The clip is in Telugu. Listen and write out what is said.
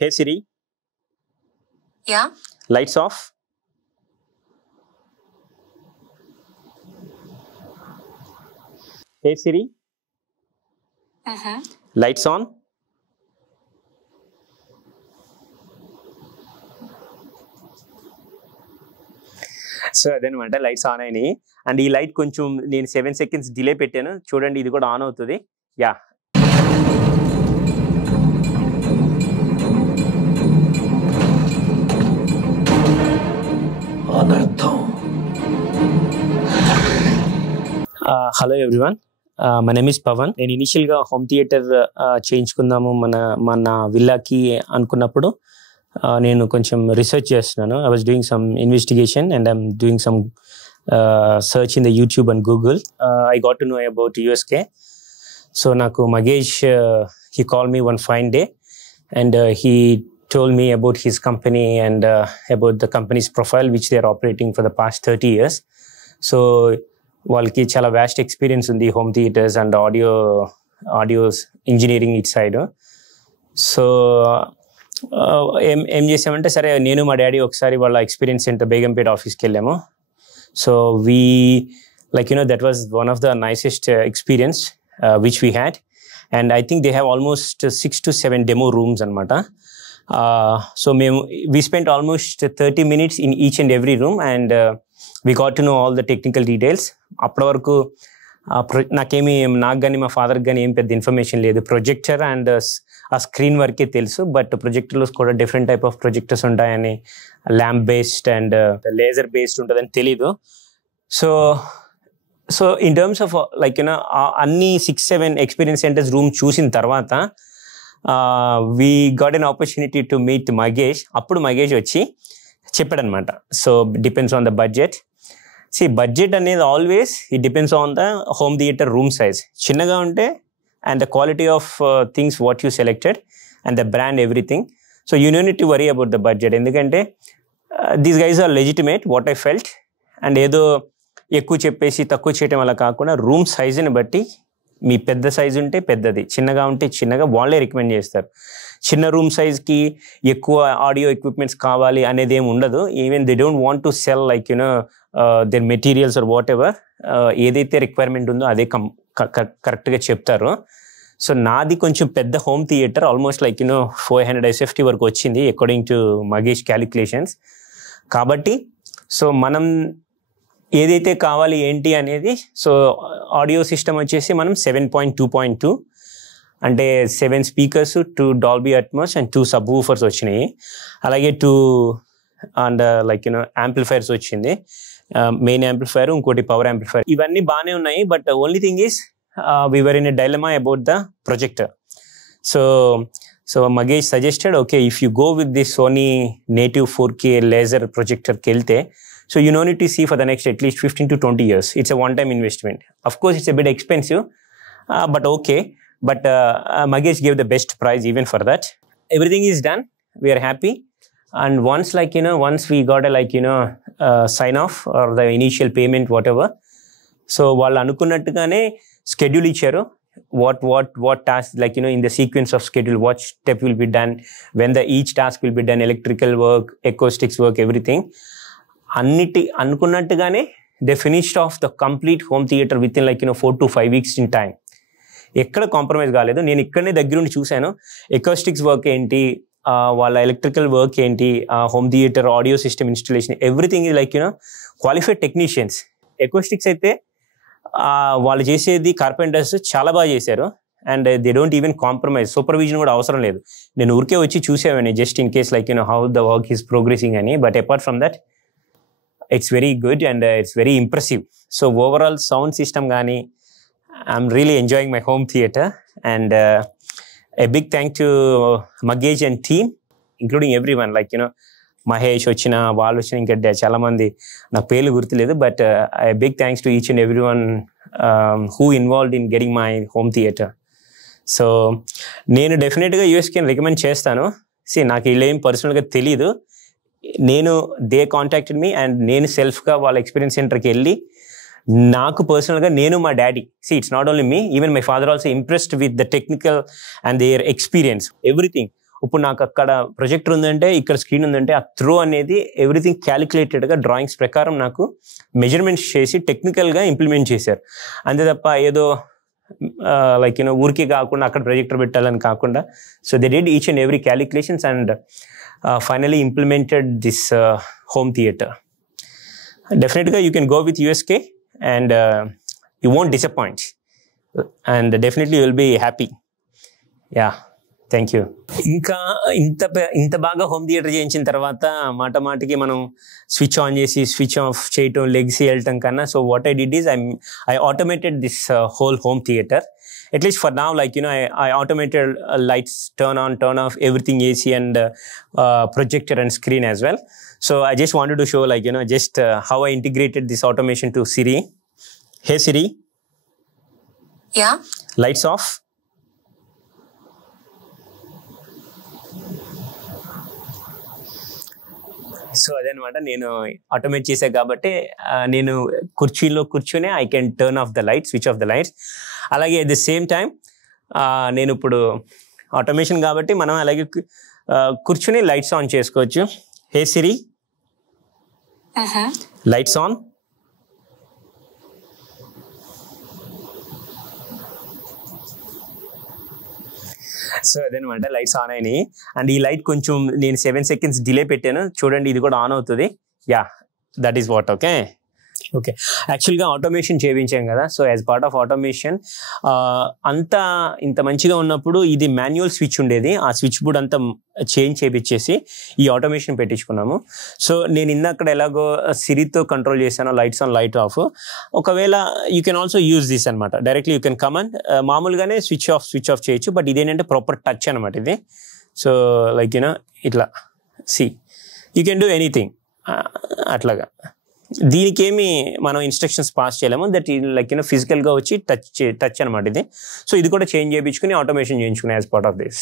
Hey Siri. Yeah? Lights off. Hey Siri. Lights on. So అదనమాట లైట్స్ ఆన్ అయినాయి. అండ్ ఈ లైట్ కొంచెం నేను 7 seconds డిలే పెట్టాను, చూడండి ఇది కూడా ఆన్ అవుతుంది. Yeah, hello everyone, my name is Pawan. నేను ఇనిషియల్గా హోమ్ థియేటర్ చేయించుకుందాము మన విల్లాకి అనుకున్నప్పుడు నేను కొంచెం రీసెర్చ్ చేస్తున్నాను. I was doing some investigation and I'm doing some search in the YouTube and Google. I got to know about USK. So నాకు Magesh, he called me one fine day and he told me about his company and about the company's profile which they are operating for the past 30 years. So వాళ్ళకి చాలా వ్యాస్ట్ ఎక్స్పీరియన్స్ ఉంది home theatres and audio engineering it side. So ఏం చేసామంటే, సరే నేను మా డాడీ ఒకసారి వాళ్ళ ఎక్స్పీరియన్స్ సెంటర్ బేగంపేట ఆఫీస్కి వెళ్ళాము. So we, like, that was one of the nicest experience which we had. And I think they have almost 6 to 7 demo rooms anamata. So we spent almost 30 minutes in each and every room and we got to know all the technical details. అప్పటి వరకు నాకు కానీ మా ఫాదర్కి కానీ ఏం పెద్ద ఇన్ఫర్మేషన్ లేదు. ప్రొజెక్టర్ అండ్ ఆ స్క్రీన్ వరకే తెలుసు, బట్ ప్రొజెక్టర్లో కూడా డిఫరెంట్ టైప్ ఆఫ్ ప్రొజెక్టర్స్ ఉంటాయని, lamp based and laser based ఉంటుందని తెలీదు. సో ఇన్ టర్మ్స్ ఆఫ్ అన్ని 6-7 ఎక్స్పీరియన్స్ సెంటర్స్ రూమ్ చూసిన తర్వాత we got an opportunity to meet Magesh. అప్పుడు మగేష్ వచ్చి చెప్పాడనమాట, so depends on the budget. Budget అనేది always it depends on the home theatre room size. చిన్నగా ఉంటే and the quality of things what you selected and the brand, everything. So you don't need to worry about the budget. Endukante these guys are legitimate, what I felt. And ఏదో ఎక్కువ చెప్పేసి తక్కువ చేయటం అలా కాకుండా రూమ్ సైజుని బట్టి, మీ పెద్ద సైజు ఉంటే పెద్దది, చిన్నగా ఉంటే చిన్నగా, వాళ్ళే రికమెండ్ చేస్తారు. చిన్న రూమ్ సైజ్కి ఎక్కువ ఆడియో ఎక్విప్మెంట్స్ కావాలి అనేది ఏమి ఉండదు. Even they don't want to sell their materials or whatever. ఏదైతే రిక్వైర్మెంట్ ఉందో అదే కరెక్ట్గా చెప్తారు. సో నాది కొంచెం పెద్ద హోమ్ థియేటర్, ఆల్మోస్ట్ 400 SFT వరకు వచ్చింది అకార్డింగ్ టు మగేష్ క్యాలిక్యులేషన్స్. కాబట్టి సో మనం ఏదైతే కావాలి ఏంటి అనేది, సో ఆడియో సిస్టమ్ వచ్చేసి మనం 7.2.2 అంటే 7 speakers, 2 Dolby Atmos and 2 sub woofers వచ్చినాయి. అలాగే 2 అండ్ యాంప్లిఫైర్స్ వచ్చింది, మెయిన్ యాంప్లిఫైర్, ఇంకోటి పవర్ యాంప్లిఫైర్. ఇవన్నీ బాగానే ఉన్నాయి, but only thing is we were in a dilemma about the projector. So Magesh suggested, okay, if you go with this Sony native 4K laser projector kelte, so you don't need to see for the next at least 15 to 20 years. It's a one-time investment. Of course, it's a bit expensive, but okay. But Magesh gave the best price even for that. Everything is done. We are happy. And once once we got a sign off or the initial payment, whatever. So వాళ్ళు అనుకున్నట్టుగానే schedule ఇచ్చారు. what task, in the sequence of schedule, what step will be done, when each task will be done, electrical work, acoustics work, everything. అన్నిటి అనుకున్నట్టుగానే they finished off the complete home theater within 4 to 5 weeks in time. ఎక్కడ కాంప్రమైజ్ కాలేదు. నేను ఇక్కడనే దగ్గరుండి చూశాను acoustics వర్క్ ఏంటి, వాళ్ళ ఎలక్ట్రికల్ వర్క్ ఏంటి, home theatre audio system installation, everything is qualified technicians. acoustics అయితే వాళ్ళు చేసేది కార్పెంటర్స్ చాలా బాగా చేశారు and they don't even compromise. Supervision కూడా అవసరం లేదు. నేను ఊరికే వచ్చి చూసేవాడిని just in case how the work is progressing అని. But apart from that it's very good and it's very impressive. So overall sound system కానీ I'm really enjoying my home theatre and a big thank to Magesh and team, including everyone, Mahesh వచ్చిన, వాళ్ళు వచ్చిన, ఇంకా చాలా మంది నాకు పేర్లు గుర్తులేదు. But big thanks to each and every one who involved in getting my home theatre. So నేను డెఫినెట్గా యూఎస్కేని రికమెండ్ చేస్తాను. నాకు ఇలా ఏం పర్సనల్గా తెలీదు. దే కాంటాక్టెడ్ మీ అండ్ నేను సెల్ఫ్గా వాళ్ళ ఎక్స్పీరియన్స్ సెంటర్కి వెళ్ళి నాకు పర్సనల్గా నేను మా daddy it's not only me, even my father also impressed with the technical and their experience everything. ఇప్పుడు నాకు అక్కడ ప్రొజెక్టర్ ఉందంటే, ఇక్కడ స్క్రీన్ ఉందంటే, ఆ త్రో అనేది ఎవ్రీథింగ్ క్యాలిక్యులేటెడ్గా డ్రాయింగ్స్ ప్రకారం నాకు మెజర్మెంట్స్ చేసి టెక్నికల్గా ఇంప్లిమెంట్ చేశారు. అంతే తప్ప ఏదో లైక్ ఊరికే కాకుండా అక్కడ ప్రొజెక్టర్ పెట్టాలని కాకుండా, so they did each and every calculations and finally implemented this home theatre. డెఫినెట్గా you can go with USK and you won't disappoint, and definitely you will be happy. Yeah, thank you. ఇంకా ఇంత బాగా హోమ్ థియేటర్ చేయించిన తర్వాత మాటికి మనం స్విచ్ ఆన్ చేసి స్విచ్ ఆఫ్ చేయటం, లెగ్స్ వెళ్ళటం కన్నా, so what I did is I automated this whole home theatre. At least for now, I automated lights, turn on, turn off, everything AC and projector and screen as well. So I just wanted to show just how I integrated this automation to Siri. Hey Siri. Yeah. Lights off. So అదనమాట, నేను ఆటోమేట్ చేసా కాబట్టి నేను కుర్చీలో కూర్చునే I can turn off the lights, switch off the lights. అలాగే అట్ ద సేమ్ టైం నేను ఇప్పుడు ఆటోమేషన్ కాబట్టి మనం అలాగే కూర్చుని లైట్స్ ఆన్ చేసుకోవచ్చు. హే సిరి, లైట్స్ ఆన్. సో అదనమాట, లైట్స్ ఆన్ అయినాయి. అండ్ ఈ లైట్ కొంచెం నేను 7 seconds డిలే పెట్టాను, చూడండి ఇది కూడా ఆన్ అవుతుంది. Yeah, that is what. Okay. యాక్చువల్గా ఆటోమేషన్ చేయించాం కదా, so as part of automation అంతా ఇంత మంచిగా ఉన్నప్పుడు ఇది మాన్యువల్ స్విచ్ ఉండేది, ఆ స్విచ్ బోర్డ్ అంతా చేంజ్ చేయించేసి ఈ ఆటోమేషన్ పెట్టించుకున్నాము. సో నేను అక్కడ ఎలాగో సిరితో కంట్రోల్ చేశాను లైట్స్ ఆన్ లైట్ ఆఫ్. ఒకవేళ you can also use this అనమాట, డైరెక్ట్లీ యూ కెన్ కమాండ్ మామూలుగానే స్విచ్ ఆఫ్ చేయొచ్చు, బట్ ఇదేంటంటే ప్రాపర్ టచ్ అనమాట ఇది. సో లైక్ ఇట్లా యూ కెన్ డూ ఎనీథింగ్ అట్లాగా. దీనికి ఏమి మనం ఇన్స్ట్రక్షన్స్ పాస్ చేయలేము, దట్ లైక్ ఫిజికల్గా వచ్చి టచ్ అనమాట ఇది. సో ఇది కూడా చేంజ్ చేయించుకుని ఆటోమేషన్ చేయించుకుని యాజ్ పార్ట్ ఆఫ్ దిస్.